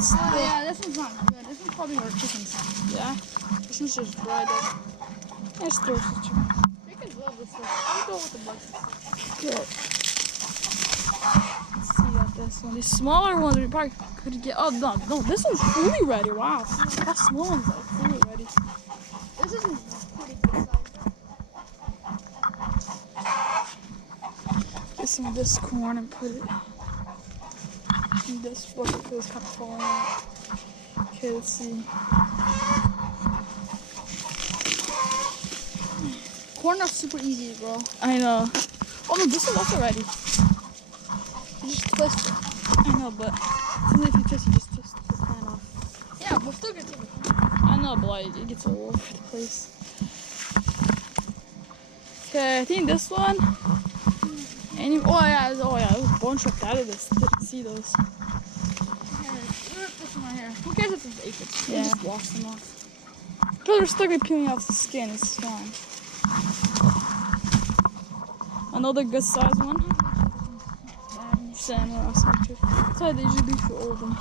Oh yeah, this one's not good. This one's probably our chickens. Yeah. This one's just dried up. Let's throw some chicken. Chickens love this stuff. I'll go with the bugs. Good. Let's see about this one. These smaller ones we probably could get. Oh no, this one's fully ready. Wow. That small one's like fully ready. This isn't pretty good size. Get some of this corn and put it in this bucket because it's kind of falling out. Okay, let's see. Corn are super easy, bro. I know. Oh no, this one's also ready. You just twist it. I know, but if you twist, you just twist the plant off. Yeah, we're still gonna take it. I know, but like, it gets all over the place. Okay, I think this one. Oh yeah, there was a bunch left out of this. Didn't see those. Here, rip this one right here. Who cares if it's aphids? Yeah. Just wash them off. Because we're still gonna be peeling off the skin. It's fine. Another good sized one. Salmon or something. That's how they usually be for all of them.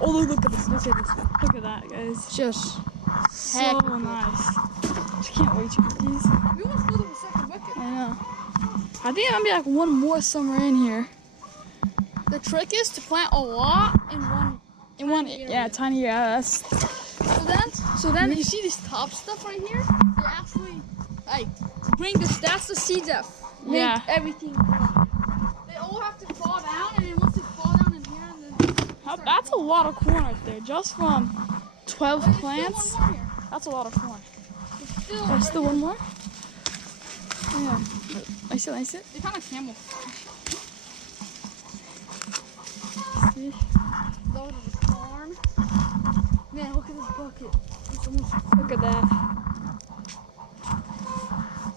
Oh, look at this. Look at this. Look at that, guys. Just So nice. I can't wait to eat these. we almost filled up a second bucket. I know. I think I'm gonna be like one more somewhere in here. The trick is to plant a lot in one. Yeah, tiny. Yeah, that's. So then you see this top stuff right here? They actually like bring this. That's the seeds that make Yeah. everything grow. They all have to fall down, and then once they fall down in here, and then That's a lot of corn right there, just from 12 There's plants. Still one more here. That's a lot of corn. There's Still one more. Yeah, I see it. They kind of camouflage. See? Those are the corn. Man, look at this bucket. It's almost. Look at that.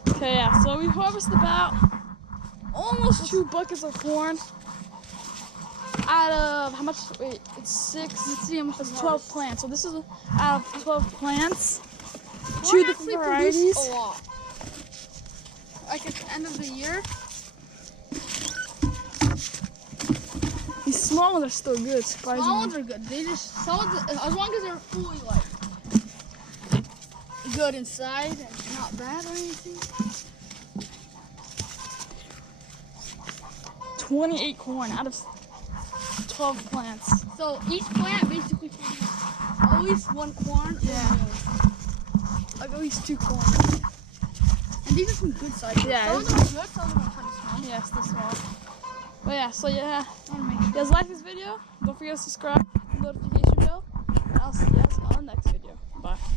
Okay, yeah. So we harvested about almost 2 buckets of corn. Out of how much? Wait, it's 6. Let's see how much. It's 12 plants. So this is out of 12 plants. Corn 2 different actually varieties. produce a lot. Like at the end of the year. These small ones are still good, surprisingly. Small ones are good. They just as long as they're fully like good inside and not bad or anything. 28 corn out of 12 plants. So each plant basically produces at least 1 corn. Yeah. Like at least 2 corn. And these are some good sizes. Yeah. Some of them are good, some of them are kind of small. Yeah, still small. But yeah, so yeah. I want to make sure. Guys, like this video. Don't forget to subscribe. Notification.